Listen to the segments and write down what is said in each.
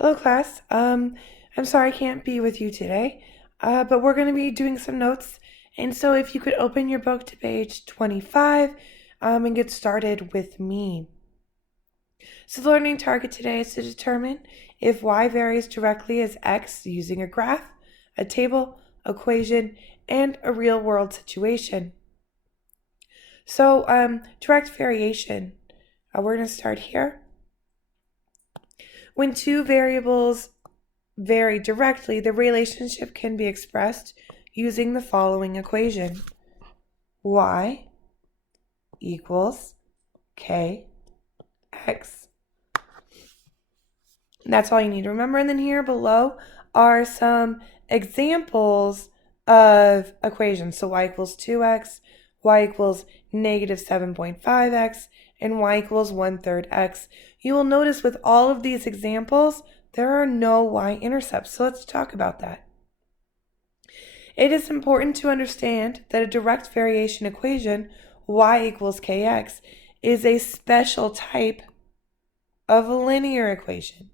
Hello, class. I'm sorry I can't be with you today, but we're going to be doing some notes. And so, if you could open your book to page 25 and get started with me. So, the learning target today is to determine if y varies directly as x using a graph, a table, equation, and a real world situation. So, direct variation. We're going to start here. When two variables vary directly, the relationship can be expressed using the following equation. Y equals kx. That's all you need to remember. And then here below are some examples of equations. So y equals 2x, y equals negative 7.5x, and y equals 1/3 x. You will notice with all of these examples, there are no y-intercepts. So let's talk about that. It is important to understand that a direct variation equation, y equals kx, is a special type of a linear equation.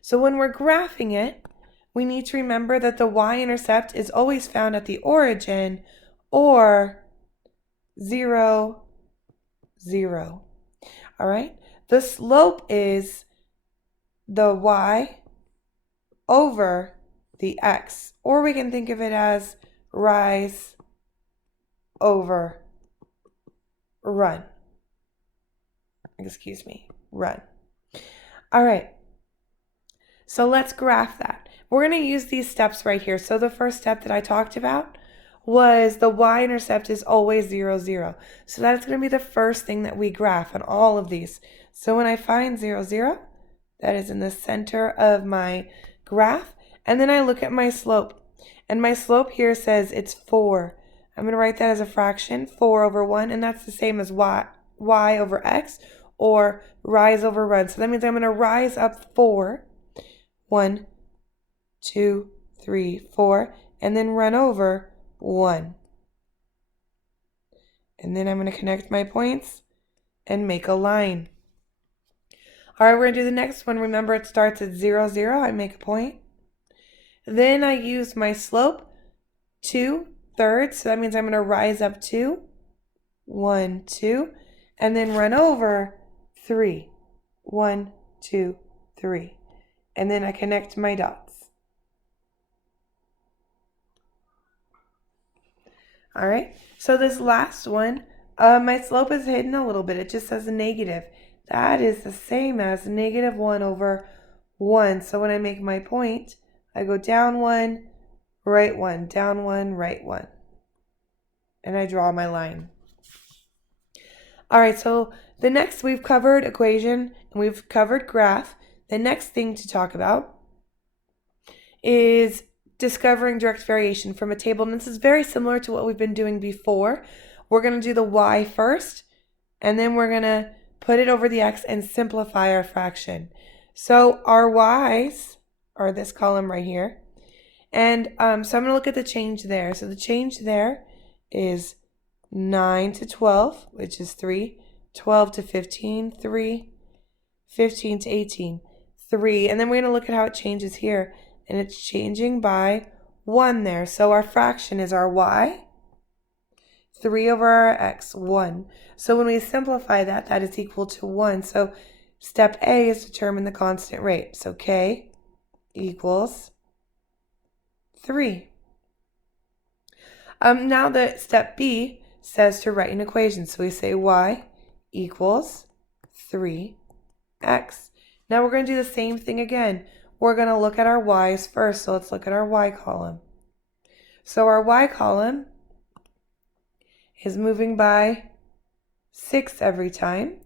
So when we're graphing it, we need to remember that the y-intercept is always found at the origin or 0, 0. All right? The slope is the y over the x, or we can think of it as rise over run. Run. All right. So let's graph that. We're going to use these steps right here. So the first step that I talked about was the y-intercept is always 0, 0. So that's going to be the first thing that we graph on all of these. So when I find 0, 0, that is in the center of my graph. And then I look at my slope. And my slope here says it's 4. I'm going to write that as a fraction, 4 over 1. And that's the same as y over x, or rise over run. So that means I'm going to rise up 4. 1, 2, 3, 4, and then run over 1. And then I'm going to connect my points and make a line. All right, we're going to do the next one. Remember, it starts at 0, 0. I make a point. Then I use my slope, 2/3. So that means I'm going to rise up 2, 1, 2, and then run over 3, 1, 2, 3. And then I connect my dots. All right, so this last one, my slope is hidden a little bit. It just says a negative. That is the same as negative 1 over 1. So when I make my point, I go down 1, right 1, down 1, right 1. And I draw my line. All right, so the next, we've covered equation and we've covered graph. The next thing to talk about is discovering direct variation from a table. And this is very similar to what we've been doing before. We're going to do the y first, and then we're going to put it over the x and simplify our fraction. So our y's are this column right here. And so I'm going to look at the change there. So the change there is 9 to 12, which is 3, 12 to 15, 3, 15 to 18, 3. And then we're going to look at how it changes here. And it's changing by 1 there. So our fraction is our y, 3 over our x, 1. So when we simplify that, that is equal to 1. So step A is determine the constant rate. So k equals 3. Now the step B says to write an equation. So we say y equals 3x. Now we're going to do the same thing again. We're going to look at our y's first. So let's look at our y column. So our y column is moving by 6 every time.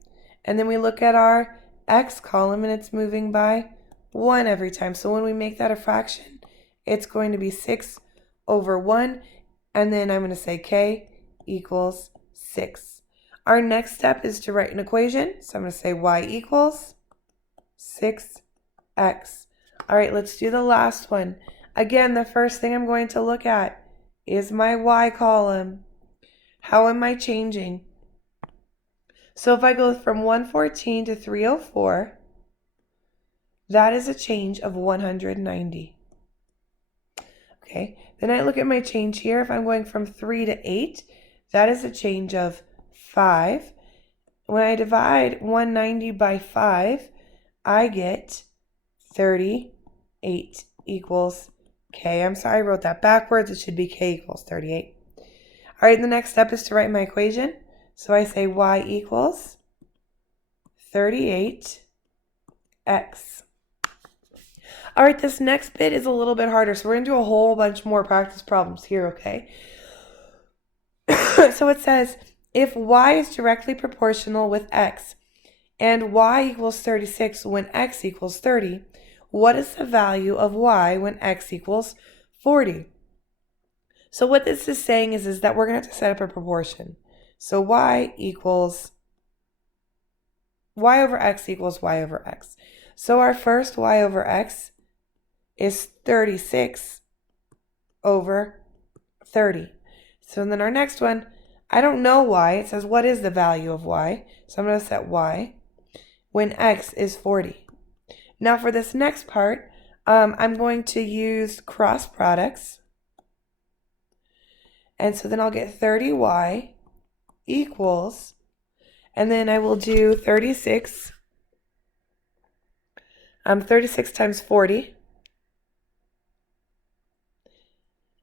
And then we look at our x column and it's moving by 1 every time. So when we make that a fraction, it's going to be 6 over 1. And then I'm going to say k equals 6. Our next step is to write an equation. So I'm going to say y equals 6x. All right, let's do the last one. Again, the first thing I'm going to look at is my y column. How am I changing? So if I go from 114 to 304, That is a change of 190. Okay, then I look at my change here. If I'm going from 3 to 8, that is a change of 5. When I divide 190 by 5, I get 38 equals K. I'm sorry, I wrote that backwards. It should be K equals 38. All right, the next step is to write my equation. So I say Y equals 38x. All right, this next bit is a little bit harder, so we're going to do a whole bunch more practice problems here, okay? So it says, if y is directly proportional with x and y equals 36 when x equals 30, what is the value of y when x equals 40? So what this is saying is that we're going to have to set up a proportion. So y over x equals y over x. So our first y over x is 36 over 30. So then our next one, I don't know y. It says what is the value of y? So I'm going to set y when x is 40. Now for this next part, I'm going to use cross products. And so then I'll get 30y equals, and then I will do 36 times 40.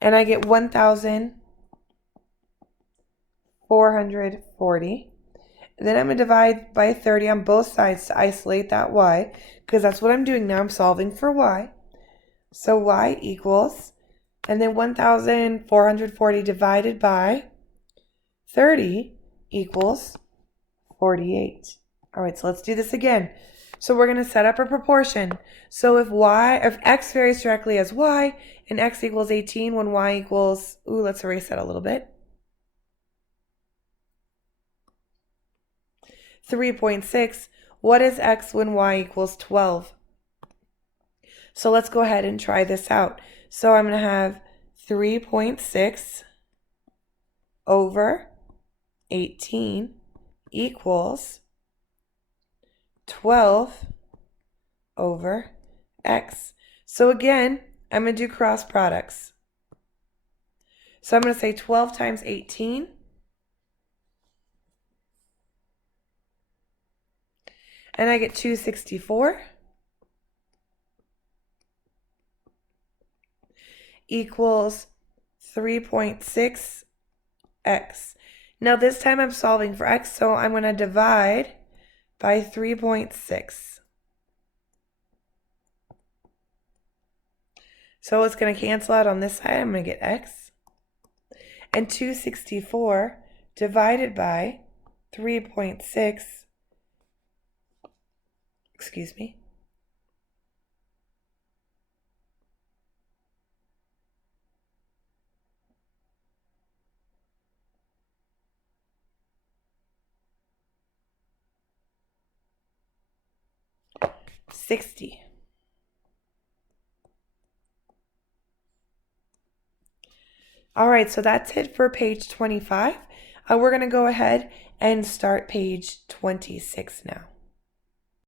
And I get 1,440. And then I'm going to divide by 30 on both sides to isolate that y, because that's what I'm doing now. I'm solving for y. So y equals, and then 1,440 divided by 30 equals 48. All right, so let's do this again. So we're going to set up a proportion. So if x varies directly as y and x equals 18 when y equals, let's erase that a little bit. 3.6, what is x when y equals 12? So let's go ahead and try this out. So I'm going to have 3.6 over 18 equals 12 over x. So again, I'm going to do cross products. So I'm going to say 12 times 18. And I get 264 equals 3.6x. Now this time I'm solving for x, so I'm going to divide by 3.6. So it's going to cancel out on this side. I'm going to get x. And 264 divided by 3.6, excuse me, $60. All right, so that's it for page 25. We're going to go ahead and start page 26 now.